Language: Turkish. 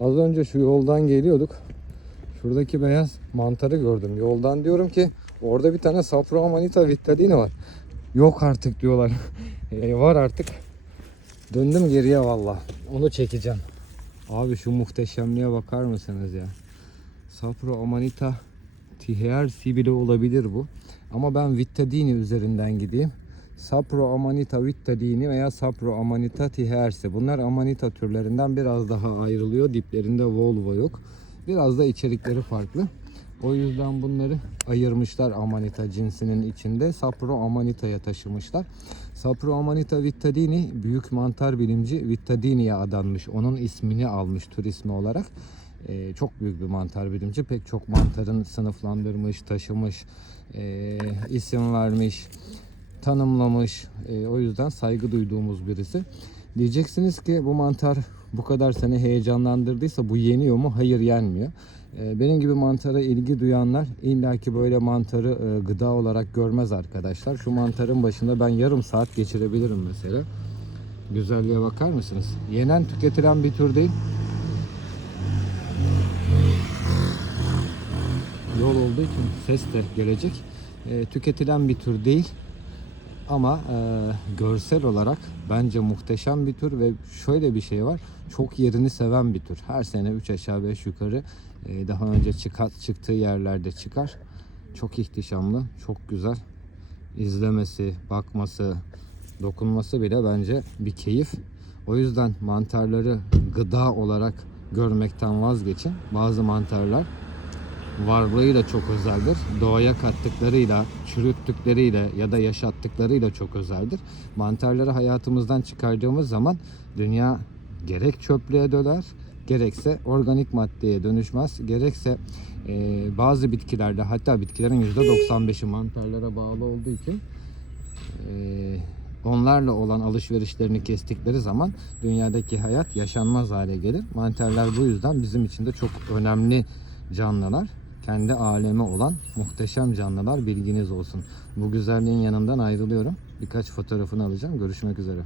Az önce şu yoldan geliyorduk. Şuradaki beyaz mantarı gördüm. Yoldan diyorum ki orada bir tane Sapro Amanita Vittadini var. Yok artık diyorlar. E, var artık. Döndüm geriye valla. Onu çekeceğim. Abi şu muhteşemliğe bakar mısınız ya? Sapro Amanita Tihersi bile olabilir bu. Ama ben Vittadini üzerinden gideyim. Sapro Amanita Vittadini veya Sapro Amanita Tihersi. Bunlar Amanita türlerinden biraz daha ayrılıyor. Diplerinde Volvo yok. Biraz da içerikleri farklı. O yüzden bunları ayırmışlar Amanita cinsinin içinde. Sapro Amanita'ya taşımışlar. Sapro Amanita Vittadini büyük mantar bilimci Vittadini'ye adanmış. Onun ismini almış tür ismi olarak. Ee, çok büyük bir mantar bilimci. Pek çok mantarın sınıflandırmış, taşımış, ee, isim vermiş, tanımlamış. Ee, o yüzden saygı duyduğumuz birisi. Diyeceksiniz ki bu mantar bu kadar seni heyecanlandırdıysa bu yeniyor mu? Hayır yenmiyor. Ee, Benim gibi mantara ilgi duyanlar illaki böyle mantarı e, gıda olarak görmez arkadaşlar. Şu mantarın başında ben yarım saat geçirebilirim mesela. Güzelliğe bakar mısınız? Yenen tüketilen bir tür değil. Yol olduğu için ses de gelecek. Ee, tüketilen bir tür değil. Ama e, görsel olarak bence muhteşem bir tür ve şöyle bir şey var. Çok yerini seven bir tür. Her sene 3 aşağı 5 yukarı e, daha önce çıkar, çıktığı yerlerde çıkar. Çok ihtişamlı, çok güzel. İzlemesi, bakması, dokunması bile bence bir keyif. O yüzden mantarları gıda olarak görmekten vazgeçin. Bazı mantarlar varlığıyla çok özeldir. Doğaya kattıklarıyla, çürüttükleriyle ya da yaşattıklarıyla çok özeldir. Mantarları hayatımızdan çıkardığımız zaman dünya gerek çöplüğe döner, gerekse organik maddeye dönüşmez, gerekse e, bazı bitkilerde hatta bitkilerin %95'i mantarlara bağlı olduğu için e, onlarla olan alışverişlerini kestikleri zaman dünyadaki hayat yaşanmaz hale gelir. Mantarlar bu yüzden bizim için de çok önemli canlılar. Kendi alemi olan muhteşem canlılar bilginiz olsun. Bu güzelliğin yanından ayrılıyorum. Birkaç fotoğrafını alacağım. Görüşmek üzere.